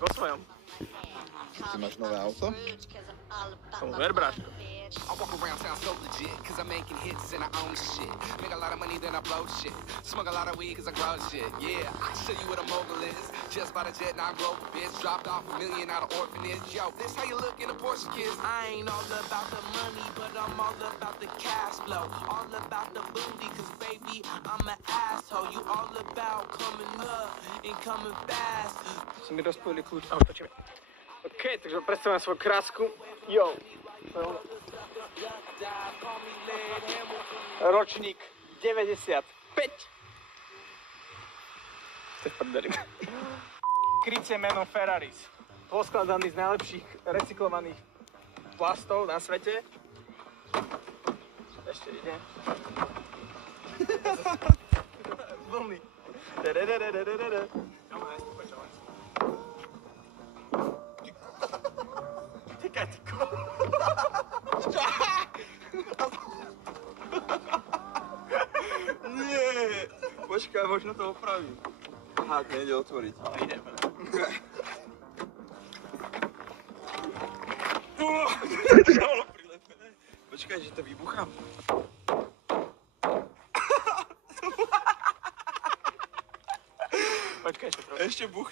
vo svojom. Ty máš nové auto? Tomu ver, bráško. I walk around town so legit, cause I'm making hits and I own shit. Make a lot of money, then I blow shit. Smoke a lot of weed, cause I grow shit. Yeah, I show you what a mogul is. Just bought a jet, now I'm global, bitch. Dropped off $1 million out of orphanage. Yo, this how you look in a Porsche, kids. I ain't all about the money, but I'm all about the cash flow. All about the booty, cause baby, I'm an asshole. You all about coming up and coming fast. Si mi rozpojili kľúč a už točíme. OK, takže predstavím svoju krásku. Yo. Ročník 95. To je prdeli. Krycie meno Ferraris. Poskladaný z najlepších recyklovaných plastov na svete. Ešte ide. Vlny. Tykaj, tyko. Nie! Počkaj, možno to opravím. Aha, to nejde otvoriť. No, ide. Počkaj, že to vybuchám. Počkaj ešte trochu. Ešte buch.